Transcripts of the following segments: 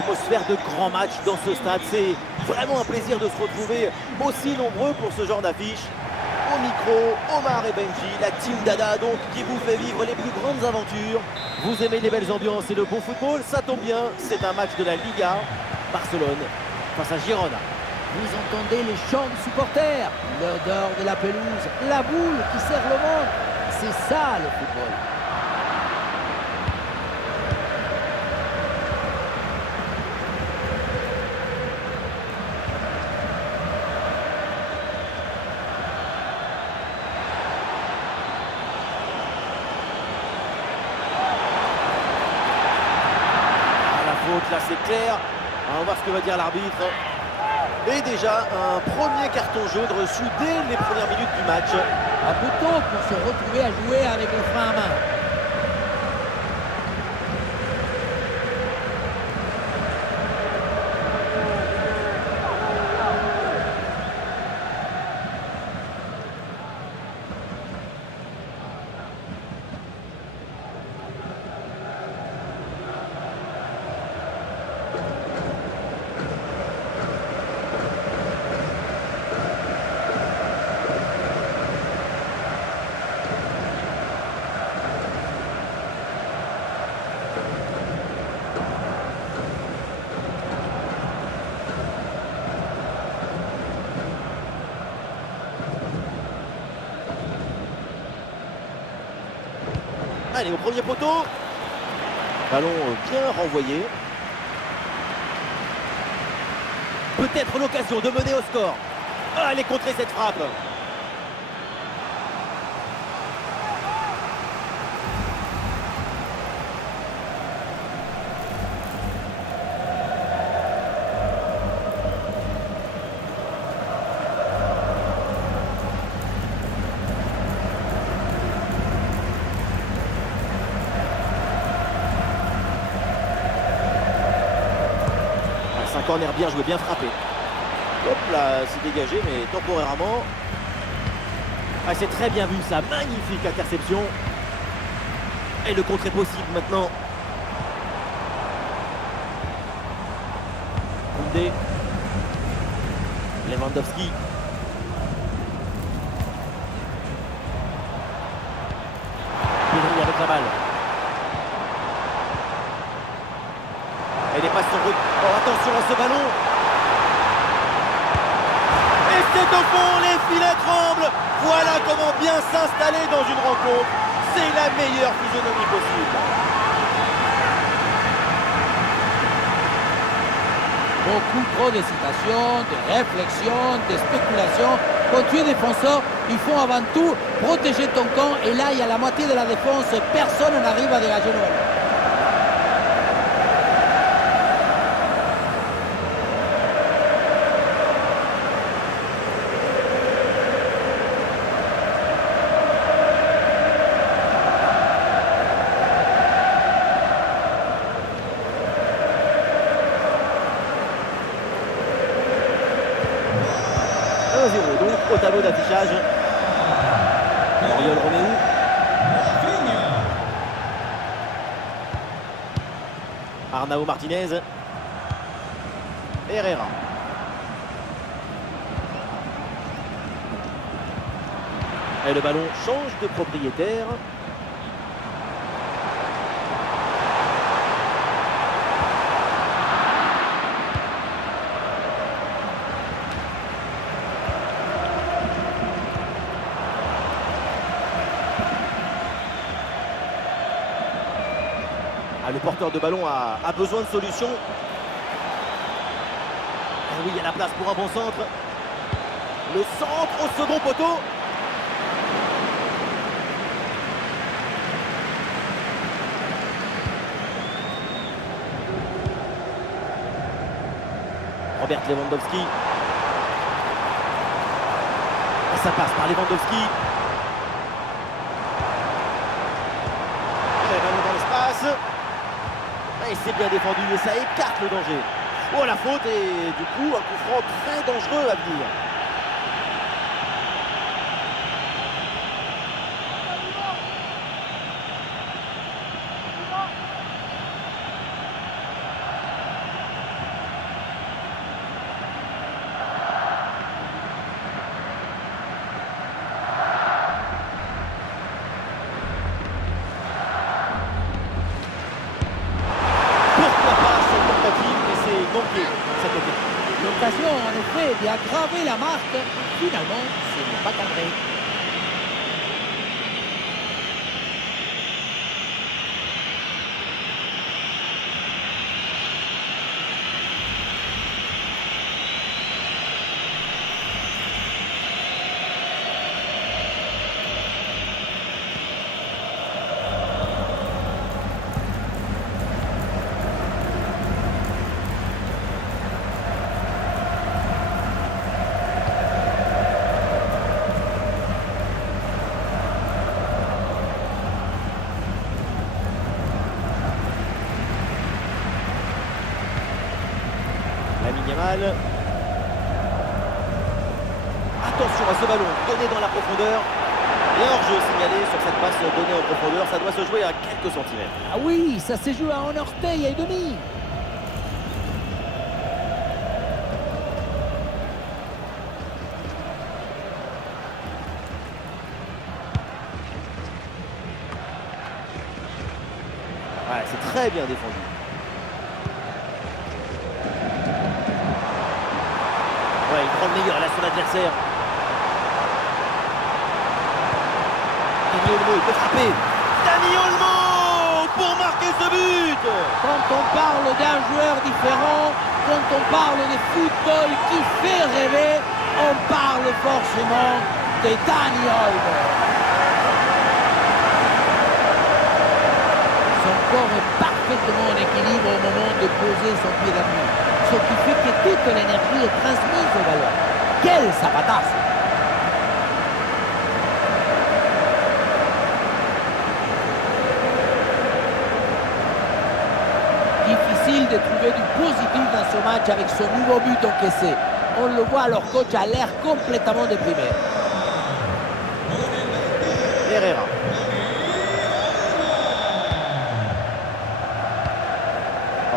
Atmosphère de grand match dans ce stade. C'est vraiment un plaisir de se retrouver aussi nombreux pour ce genre d'affiche. Au micro, Omar et Benji, la team Dada donc qui vous fait vivre les plus grandes aventures. Vous aimez les belles ambiances et le beau football, ça tombe bien, c'est un match de la Liga. Barcelone face à Girona. Vous entendez les chants de supporters, l'odeur de la pelouse, la boule qui serre le monde. C'est ça le football. Là c'est clair, on va voir ce que va dire l'arbitre. Et déjà un premier carton jaune reçu dès les premières minutes du match. Un peu tôt pour se retrouver à jouer avec le frein à main. Allez, au premier poteau. Ballon bien renvoyé. Peut-être l'occasion de mener au score. Allez, contrer cette frappe. Un corner bien joué, bien frappé. Hop là, c'est dégagé, mais temporairement. Ah, c'est très bien vu ça, magnifique interception. Et le contre est possible maintenant. Koundé. Lewandowski. Pedri avec la balle. Et les passes sont... Oh, attention à ce ballon. Et c'est au fond, les filets tremblent. Voilà comment bien s'installer dans une rencontre. C'est la meilleure physionomie possible. Beaucoup trop d'hésitation, de réflexion, de spéculation. Quand tu es défenseur, il faut avant tout protéger ton camp. Et là, il y a la moitié de la défense. Personne n'arrive à dégager le ballon. Donc au tableau d'affichage, Oriol Roméo. Arnau Martinez. Herrera. Et le ballon change de propriétaire. Le porteur de ballon a besoin de solutions. Et oui, il y a la place pour un bon centre. Le centre au second poteau. Robert Lewandowski. Et ça passe par Lewandowski. Et le ballon dans l'espace. Et c'est bien défendu et ça écarte le danger. Oh, la faute et du coup un coup franc très dangereux à venir. manqué cette occasion. L'occasion, en effet, d'aggraver la marque. Finalement, ce n'est pas cadré. Lamine Yamal. Attention à ce ballon donné dans la profondeur. Et hors-jeu signalé sur cette passe donnée en profondeur. Ça doit se jouer à quelques centimètres. Ah oui, ça s'est joué à un orteil et demi. Ouais, c'est très bien défendu. Ouais, il prend le meilleur là sur l'adversaire. Dani Olmo, il peut frapper. Dani Olmo pour marquer ce but. Quand on parle d'un joueur différent, quand on parle de football qui fait rêver, on parle forcément de Dani Olmo. Son corps est parfaitement en équilibre au moment de poser son pied d'appui, ce qui fait que toute l'énergie est transmise au ballon. Quel zapatazo! Difficile de trouver du positif dans ce match avec ce nouveau but encaissé. On le voit, leur coach a l'air complètement déprimé. Herrera.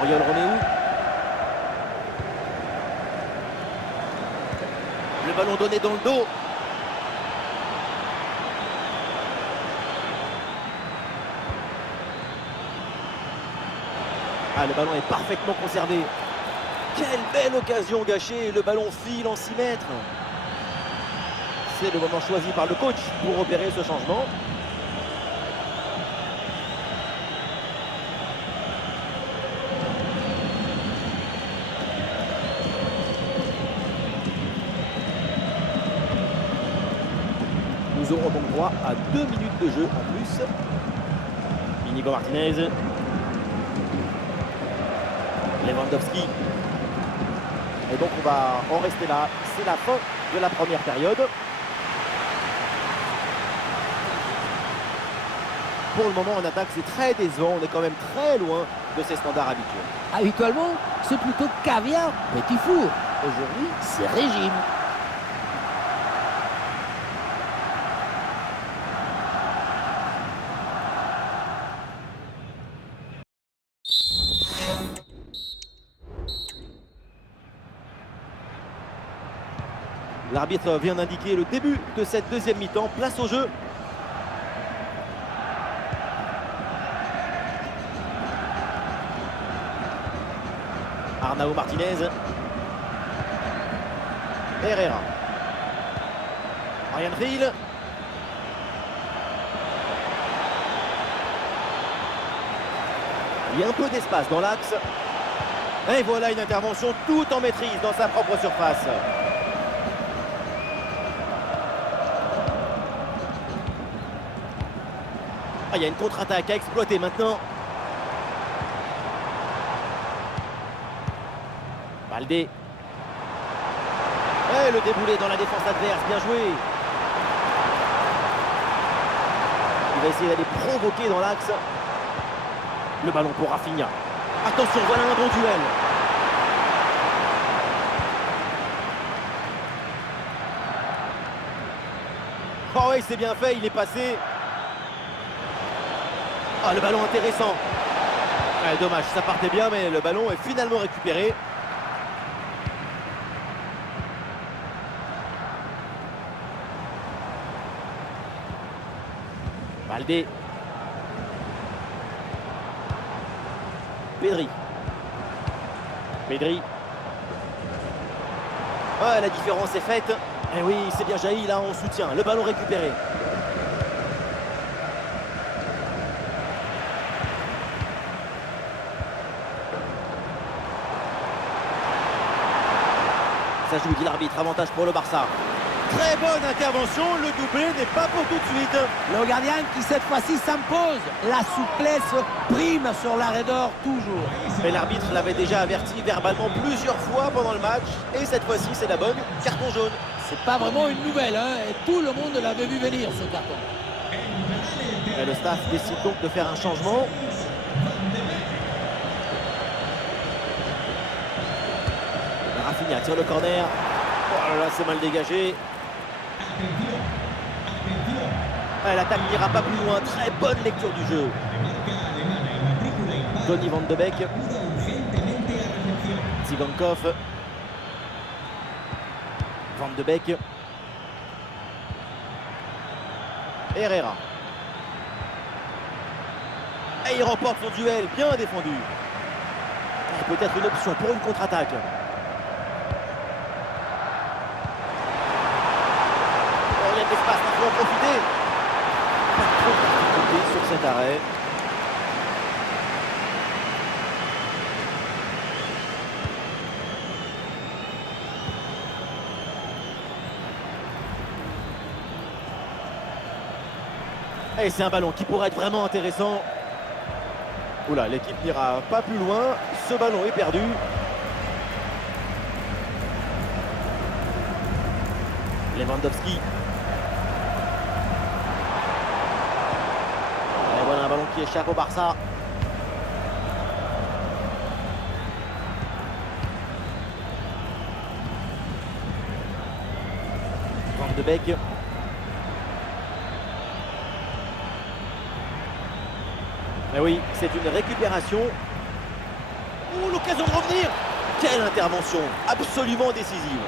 Oriol Roméo. Le ballon donné dans le dos. Ah, le ballon est parfaitement conservé. Quelle belle occasion gâchée. Le ballon file en 6 mètres. C'est le moment choisi par le coach pour opérer ce changement. Nous aurons donc droit à 2 minutes de jeu en plus. Inigo Martinez. Lewandowski. Et donc on va en rester là. C'est la fin de la première période. Pour le moment en attaque c'est très décevant. On est quand même très loin de ses standards habituels. Habituellement, c'est plutôt caviar, petit four. Aujourd'hui, c'est régime. L'arbitre vient d'indiquer le début de cette deuxième mi-temps. Place au jeu. Arnao Martinez. Herrera. Ryan Hill. Il y a un peu d'espace dans l'axe. Et voilà une intervention tout en maîtrise dans sa propre surface. Ah, il y a une contre-attaque à exploiter maintenant. Baldé. Et le déboulé dans la défense adverse, bien joué. Il va essayer d'aller provoquer dans l'axe. Le ballon pour Rafinha. Attention, voilà un bon duel. Oh oui, c'est bien fait, il est passé. Ah, le ballon intéressant. Ouais, dommage, ça partait bien, mais le ballon est finalement récupéré. Baldé. Pedri. Pedri. Ouais, la différence est faite. Et oui, c'est bien jailli là en soutien. Le ballon récupéré. Ça joue, dit l'arbitre. Avantage pour le Barça. Très bonne intervention. Le doublé n'est pas pour tout de suite. Le gardien qui cette fois-ci s'impose. La souplesse prime sur l'arrêt d'or toujours. Mais l'arbitre l'avait déjà averti verbalement plusieurs fois pendant le match. Et cette fois-ci, c'est la bonne. Carton jaune. C'est pas vraiment une nouvelle, hein, et tout le monde l'avait vu venir ce carton. Et le staff décide donc de faire un changement. Rafinha tire le corner. Oh là là, c'est mal dégagé. L'attaque n'ira pas plus loin. Très bonne lecture du jeu. Donny Van de Beek. Tsigankov. Van de Beek. Herrera. Et il remporte son duel. Bien défendu. Et peut-être une option pour une contre-attaque. Il y a de l'espace, il faut en profiter. Pas trop de difficulté sur cet arrêt. Et c'est un ballon qui pourrait être vraiment intéressant. Oula, l'équipe n'ira pas plus loin. Ce ballon est perdu. Lewandowski. Et voilà un ballon qui échappe au Barça. Van de Beek. Mais oui, c'est une récupération. Oh, l'occasion de revenir. Quelle intervention, absolument décisive.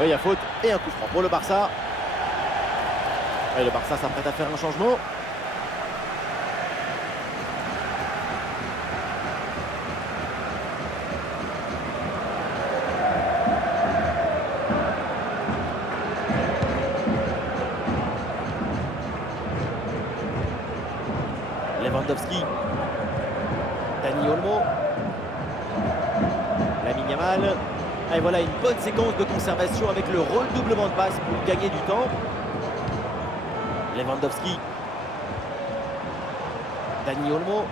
Oui, il y a faute et un coup franc pour le Barça. Et le Barça s'apprête à faire un changement. Lewandowski. Dani Olmo. Lamine Yamal. Et voilà une bonne séquence de conservation avec le redoublement de passe pour gagner du temps. Lewandowski. Dani Olmo.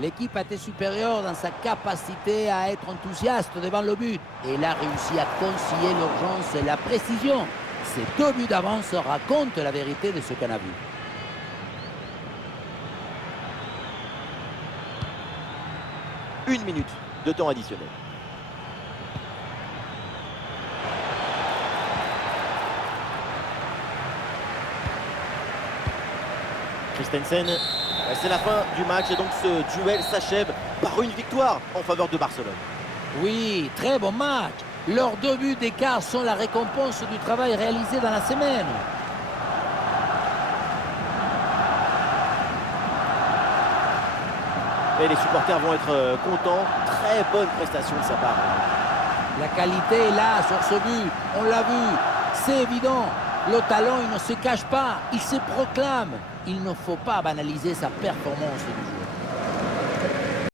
L'équipe a été supérieure dans sa capacité à être enthousiaste devant le but. Et elle a réussi à concilier l'urgence et la précision. Ces 2 buts d'avance racontent la vérité de ce qu'on a vu. Une minute de temps additionnel. Christensen, c'est la fin du match et donc ce duel s'achève par une victoire en faveur de Barcelone. Oui, très bon match. Leurs 2 buts d'écart sont la récompense du travail réalisé dans la semaine. Et les supporters vont être contents. Très bonne prestation de sa part. La qualité est là sur ce but. On l'a vu. C'est évident. Le talent, il ne se cache pas. Il se proclame. Il ne faut pas banaliser sa performance du joueur.